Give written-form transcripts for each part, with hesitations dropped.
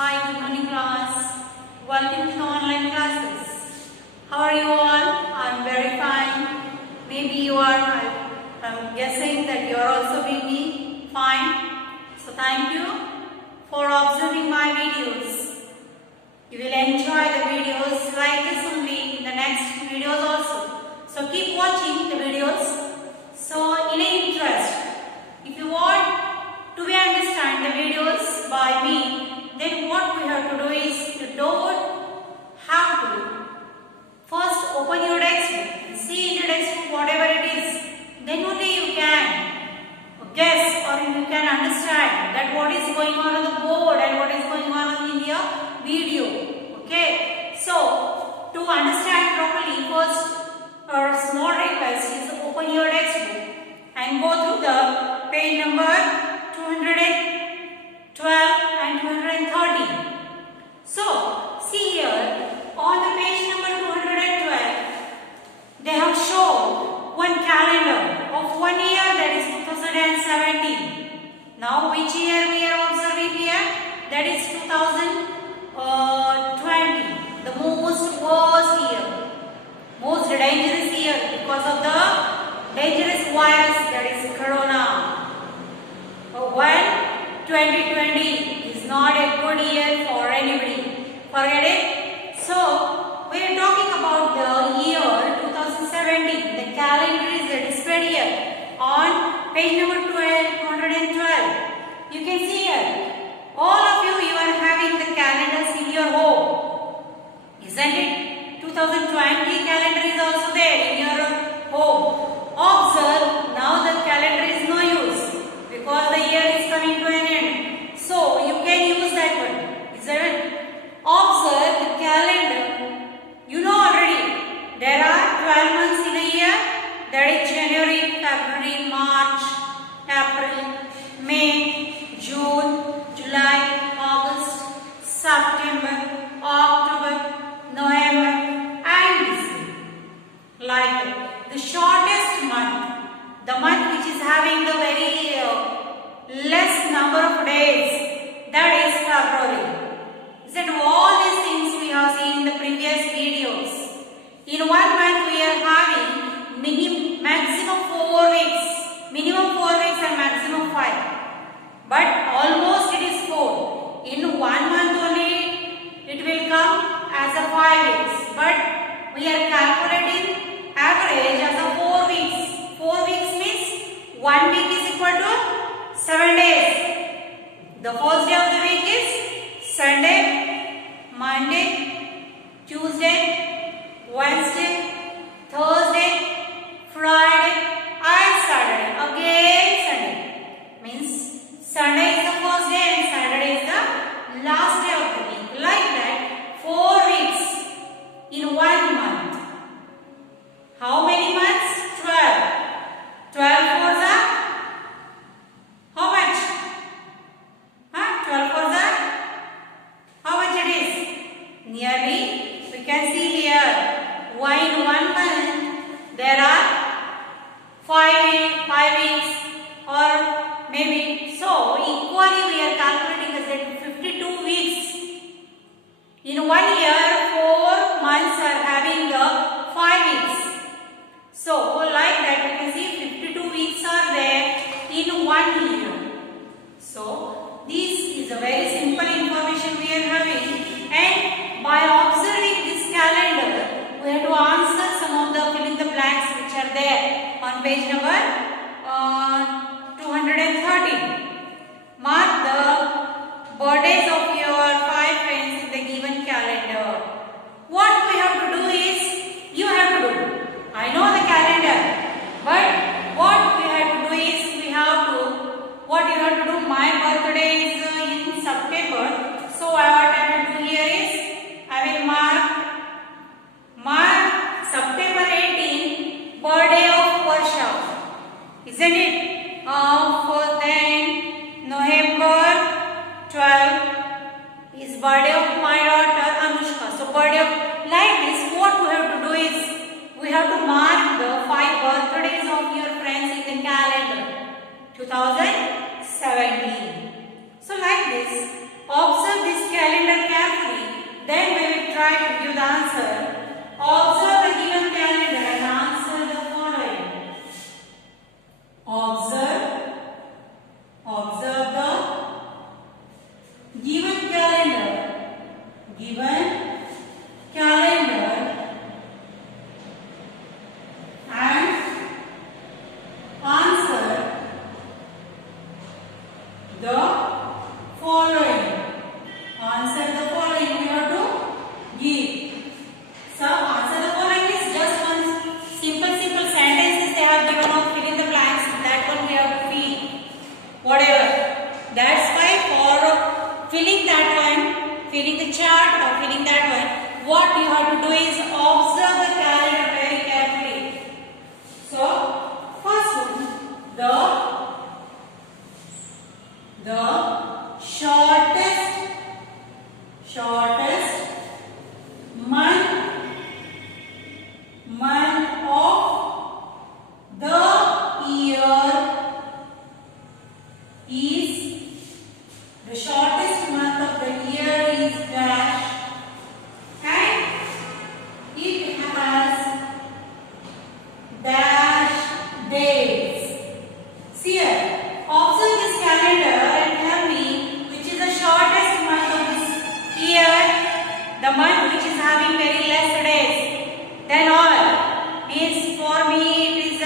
Hi, good morning class. Welcome to the online classes. How are you all? I'm very fine. Maybe you are, I'm guessing that you are also with me. Fine. So thank you for observing my videos. You will enjoy the videos like this only in the next videos also. So keep watching the videos. So in interest, if you want to understand the videos by me, then what we have to do is you don't have to first open your textbook and see in the textbook whatever it is. Then only you can guess or you can understand that what is going on the board and what is going on in your video. Okay. So to understand properly, first our small request is open your textbook and go through the page number 212 and 213. So, see here on the page number 212, they have shown one calendar of 1 year, that is 2017. Now, which year we are observing here? That is 2020, the most worst year, most dangerous year because of the dangerous virus, that is Corona. When 2020 is not a good year for anybody. Forget it. So, we are talking about the year 2017. The calendar is displayed here on page number 212. You can see here. All of you are having the calendars in your home. Isn't it? 2020 calendar is also there in your home. Observe, now the calendar is no use because the year is coming to an end. So, you can use that one. Isn't it? Observe the calendar. You know already, there are 12 months in a year. That is January, February, March, April, May, June, July, August, September, October, November and December. Like the shortest month, the month which is having the very less number of days, that is February. Isn't all these things we have seen in the previous videos. In 1 month we are having maximum 4 weeks. Minimum 4 weeks and maximum 5. But almost it is 4. In 1 month only it will come as a 5 weeks. But we are calculating average as a 4 weeks. 4 weeks means 1 week is equal to 7 days. The first day of the week is Sunday, Monday, Tuesday, Wednesday, Thursday, Friday and Saturday. Again Sunday. Means Sunday is the first day and Saturday is the last day of the week. Like that, 4 weeks in 1 month. How many months? 12. 12 for the how much? 12 for the how much it is? Nearly, we can see here, why in 1 month there are 5 weeks or maybe so equally we are calculating as that 52 weeks. In 1 year, 4 months are having the 5 weeks. So, like that you can see 52 weeks are there in 1 year. So, this is a very simple information we are having, and by observing this calendar, we have to answer some of the fill in the blanks which are there on page number 213. Mark the birthdays of your 5 friends in the given calendar. What we have to do is, you have to do. I know the calendar, but what we have to do is, what you have to do, my birthday is in September, so what I will do here is, I will mark September 18, birthday of Varsha, isn't it? Then November 12 is birthday of my daughter Anushka, so birthday of, like this, what we have to do is, we have to mark the 5 birthdays of your friends in the calendar 2017. So like this, observe this calendar the following. Answer the following we have to give. So answer the following is just one simple sentences they have given out, fill in the blanks. That one we have to fill. Whatever. That's why for filling that one, filling the chart or filling that one, what you have to do is observe the calendar very carefully. So first one, the shortest month of the year is, the shortest month of the year is dash, and it has dash days. See here, observe this calendar and tell me which is the shortest month of this year, the month which is having very less days than all. Means for me it is a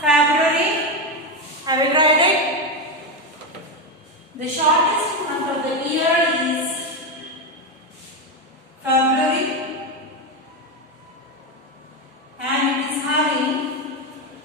February. Have you tried it? The shortest month of the year is February, and it is having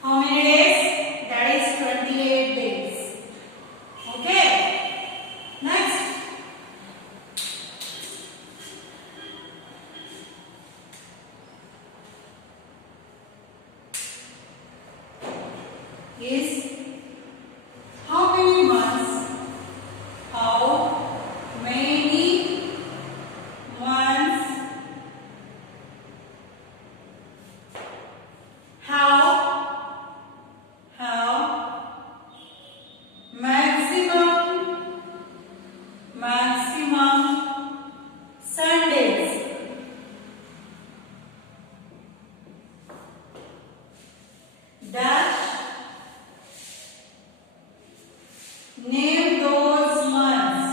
how many days? That is 28 days. Okay. Next. Is how many months? How many months? How maximum Sundays. Dash. Name those months.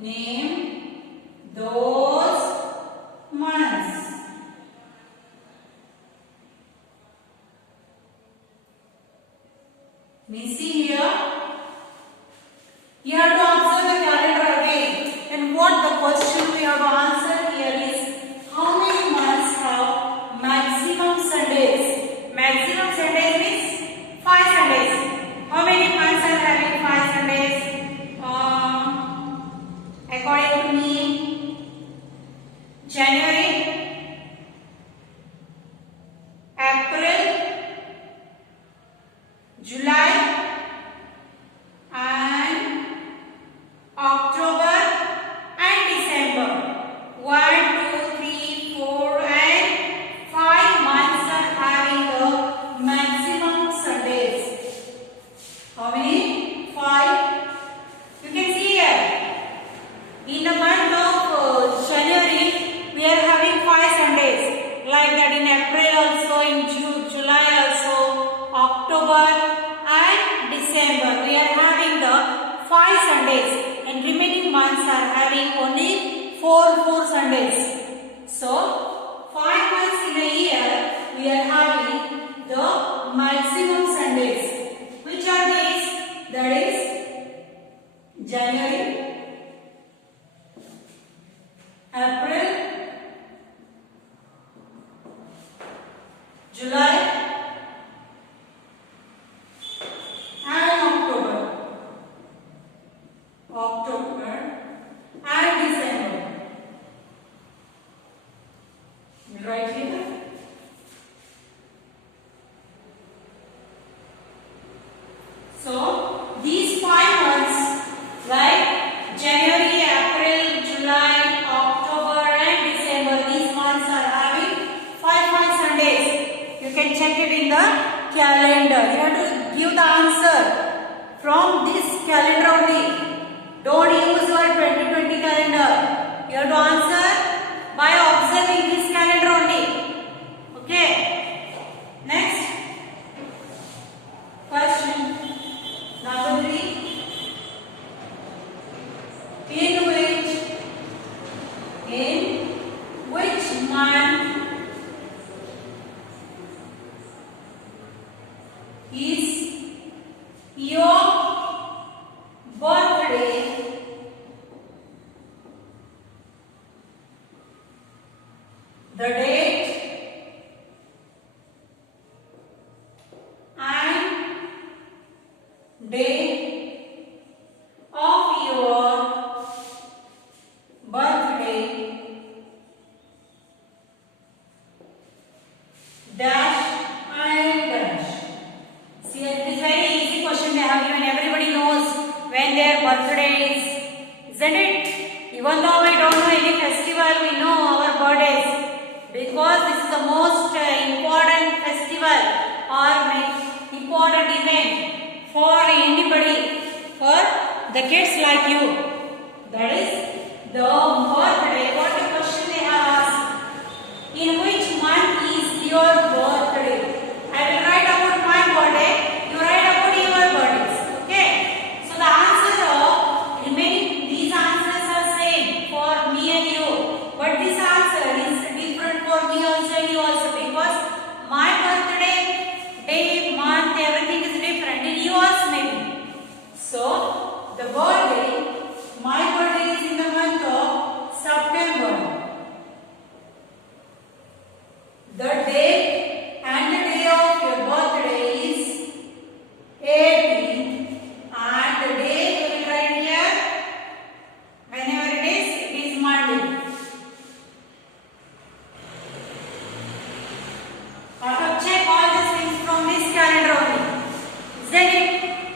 Name those months. We see here. You have to observe the calendar again. And what the question we have to answer here is, how many months have maximum Sundays? Maximum Sundays means 5 Sundays. How many months are having 5 Sundays? According to me, January, April, July, and October and December. 1, 2, 3, 4 and 5 months are having the maximum Sundays. How many? 5. You can see here. In the month of January, we are having 5 Sundays. Like that in April also, in July also, October and December. We are having the 5 Sundays. And remaining months are having only 4 Sundays. So, 5 months in a year, we are having the maximum Sundays. Which are these? That is January, April, July, and October and December. Right here. So these 5 months, like January, April, July, October and December, these months are having 5 Sundays. You can check it in the calendar. You have to give the answer from this calendar only. Don't use your 2020 calendar. You have to answer by observing this calendar only. Okay. Next question. Number 3. In which month is your birthday? when their birthdays, isn't it? Even though we don't know any festival, we know our birthdays because this is the most important festival or important event for anybody, for the kids like you. That is the birthday. What the question they have asked? In which month is your birthday? I will write about my birthday. You write about your birthdays. Okay. So the answers of remaining, these answers are same for me and you. But this answer is different for me also and you also because my birthday, day, month, everything is different. In yours maybe. So the birthday, my birthday is in the month of September. The date and the day of your birthday is 18th and the day you will write here whenever it is Monday. I have checked all these things from this calendar only. Isn't it?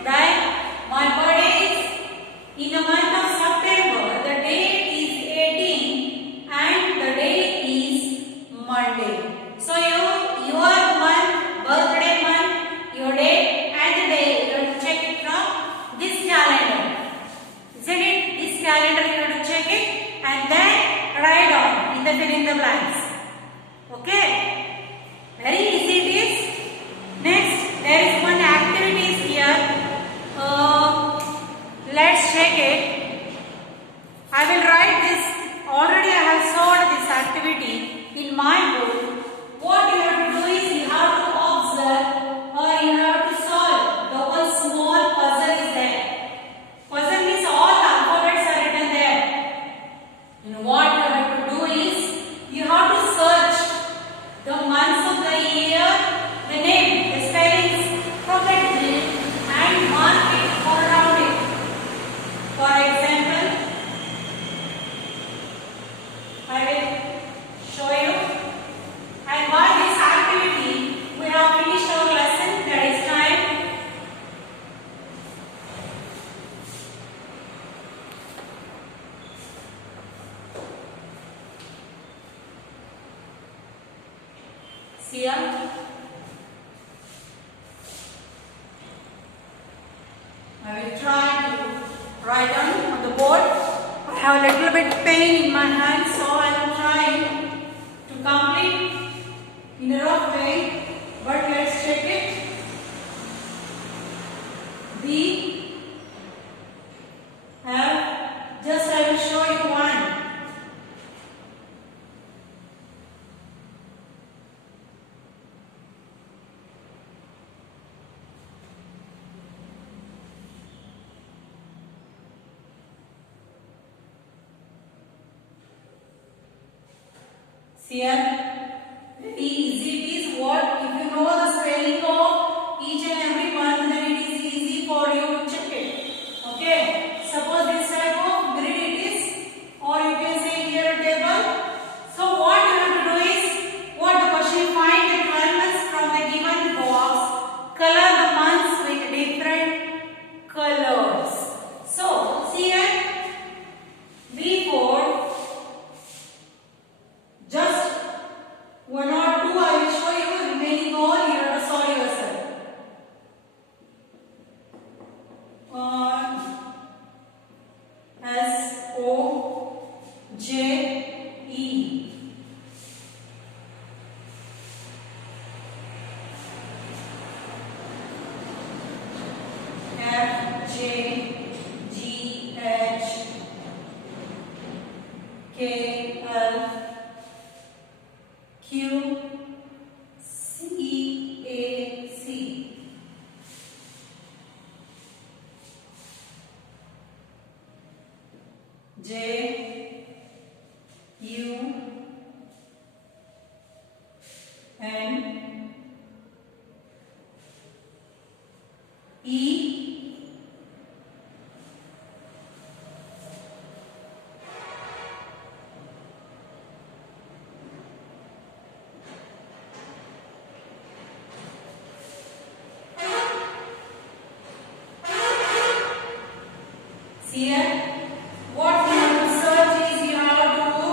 That my birthday is in the month of September. The date is 18 and the date is Monday. So your month, birthday month, your date and the day, you have to check it from this calendar. Isn't it? This calendar you have to check it and then write on in the fill in the blanks. Okay? Very easy it is. Next, there is one activity is here. Let's check it. I will write this. Already I have solved this activity in my book. What you have to do is you have to observe or you have to solve. The one small puzzle is there. Puzzle means all the alphabets are written there. And what you have to do is you have to search the months of the year, the name, the spellings from that name and mark it or round it. For example, I will show you. And by this activity, we have finished our lesson. That is time. See ya. I will try to write down on the board. I have a little bit pain in my hand, so I am trying to complete in a rough way, but let's check it. We have just I will show you one. See here, very easy it is. What if you know the spelling of each and every month, then it is easy for you to check it. Okay, suppose this type of grid it is, or you can say here a table. So what you have to do is, what the question, find the 12 months from the given box, color the months with different colors. So see here, before just one or two I will show you, remaining all you have to solve yourself. S-O-J-E. F-J-G-H-K-L Q-C-A-C. J-U-N-E. See here? What you have to search is you have to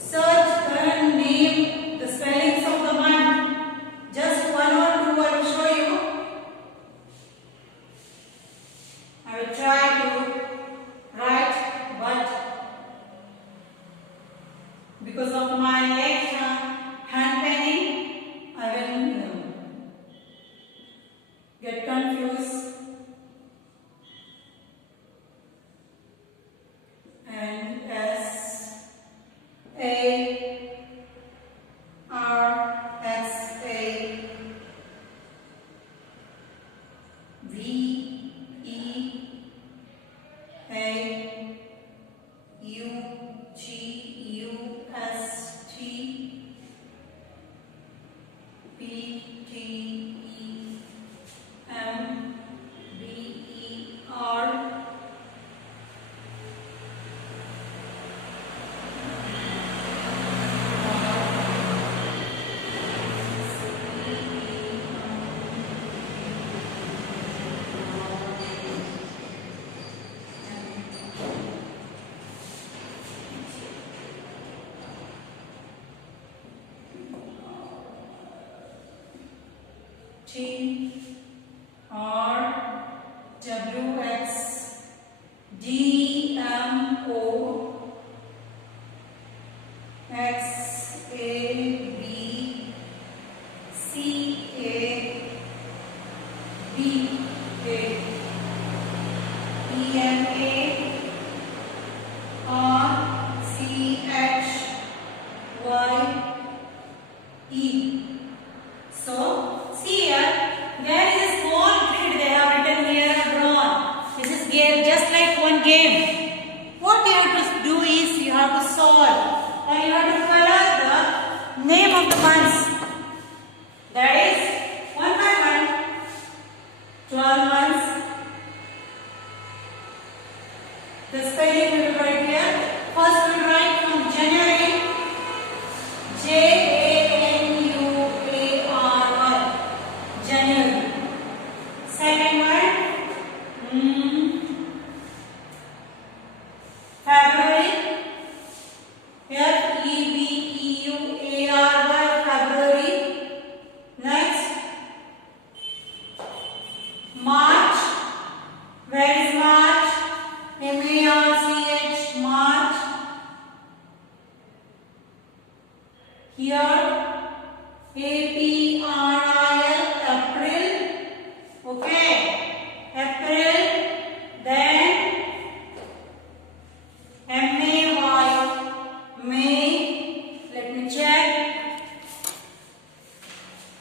search and name the spellings of the month. Just one or two I will show you. I will try to write, but because of my legs hand penning, I will get confused. And S A R S A V E A U G U S T P T E M B E R T R W X D M O X A B C A B A E M A R C H Y E. So, see here, there is a small grid they have written here and drawn. This is game, just like one game. What you have to do is you have to solve or you have to color the name of the months. That is 1 by 1, 12 months. The spelling we will write here. First we will write from January, January. Second one, February, February, February. Next, March, where is March? M-A-R-C-H, March. Here, A-P-R-I-L, April. Okay, April, then M-A-Y, May, let me check,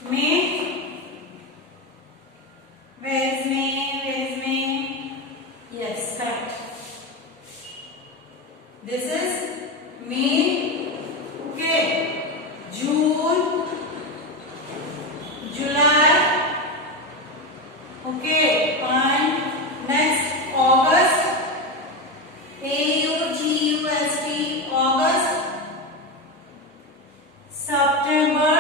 May, where is May, yes, correct, this is May, okay, June, July, okay, and next August, A-U-G-U-S-T, August, September,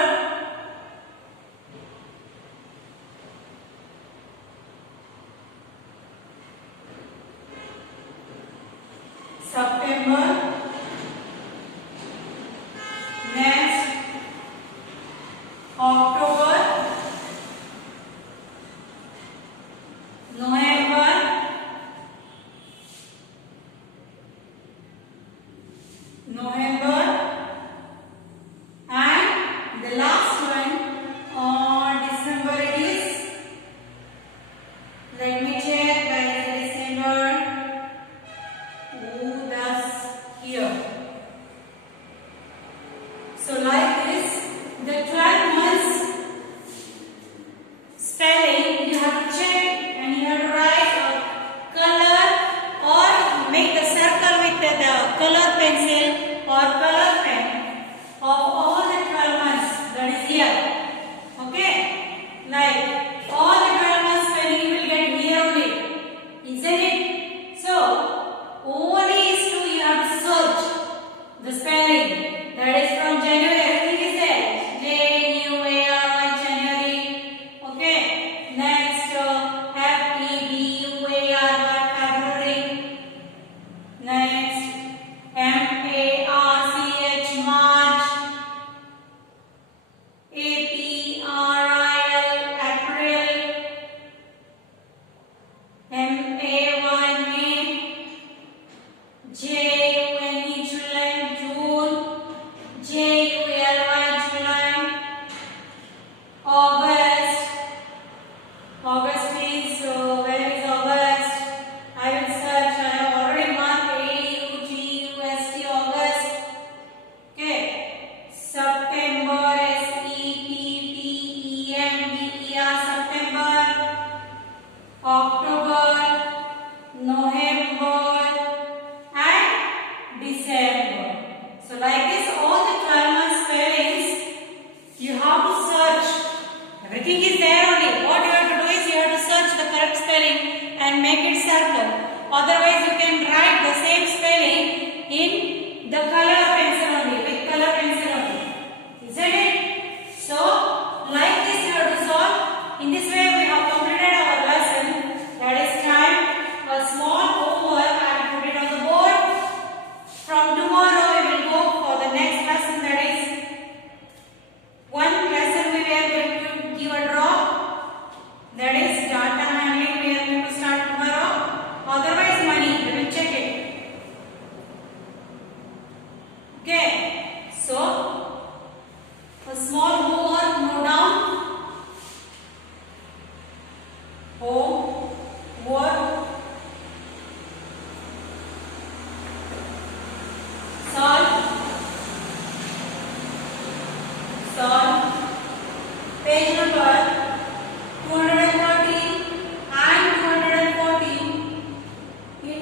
next October, November, and the last one on December it is. Let me check where is December. Oh, that's here. So like this, the 12 months spelling you have to check and you have to write or color or make the circle with the color pencil or color pen of all the 12 months that is here. Okay? Like all the 12 months spelling you will get here only. Isn't it? So, only is to you have to search the spelling. That is from January, everything is there. January, January. Okay. Next, February, February.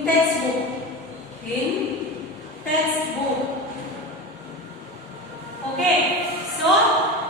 textbook. In